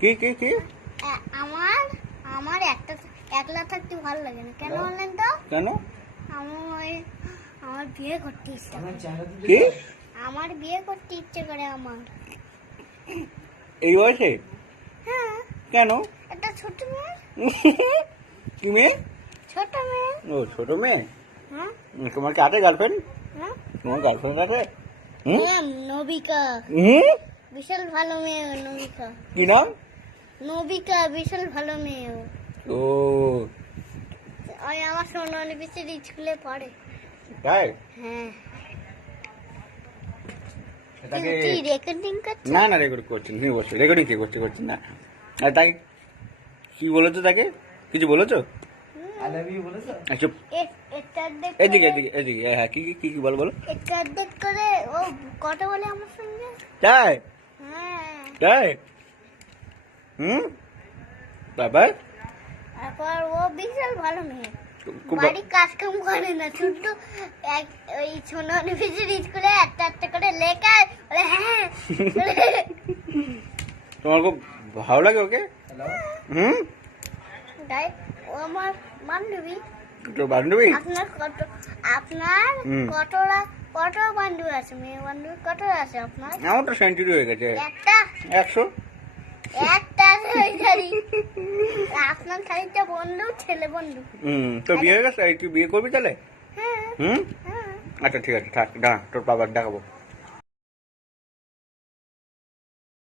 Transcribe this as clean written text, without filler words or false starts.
কি কি কি আমার আমার একলা থাকতে ভালো লাগে না। কেন বললেন তো? কেন? আমার বিয়ে করতে ইচ্ছা করে। কি আমার বিয়ে করতে ইচ্ছে করে আমার। এই বয়সে? হ্যাঁ। কেন? একটা ছোট মেয়ে। কি মেয়ে? ছোট মেয়ে। ও ছোট মেয়ে। হ্যাঁ। তোমার কি আছে গার্লফ্রেন্ড? হ্যাঁ। তোমার গার্লফ্রেন্ড আছে? নবিকা। বিশাল ভালো মেয়ে নবিকা। কি নাম? নবিকা বিশাল ভালো মেয়ে। ও ওই আমার সোনালী বিচের স্কুলে পড়ে। তাই? হ্যাঁ। তাকে তুই রেকর্ডিং করছিস? না না রেকর্ড করছি তুমি বসে রেকর্ডিং কে করছি না। আর তাই কি বলেছো তাকে? কিছু বলেছো? আচ্ছা এদিকে এদিকে এদিকে হ্যাঁ কি কি কি বলো বলো। দেখ করে ও কথা বলে আমার সঙ্গে। তাই? হ্যাঁ। তাই? তারপর তারপর ও বিশাল ভালো মেয়ে। খুব বাড়ি কাজ কাম করে না, শুধু ওই সোনালী বিচের স্কুলে একটা করে লেখা বলে হ্যাঁ। তোমার খুব ভালো লাগে ওকে? তাই ও আমার বান্ধবী। তোর বান্ধবী? আপনার কত বান্ধবী আছে? মেয়ে বান্ধবী কত আছে আপনার? আমার তো সেঞ্চুরি হয়ে গেছে। একটা 100। একটা হয়ে যাই। আপনার খালিটা বন্ধু, ছেলে বন্ধু। তো বিয়ে হয়ে গেছে? তুই বিয়ে করবি তাহলে? হ্যাঁ। আচ্ছা ঠিক আছে থাক, দাঁড়া তোর বাবার দেখাবো।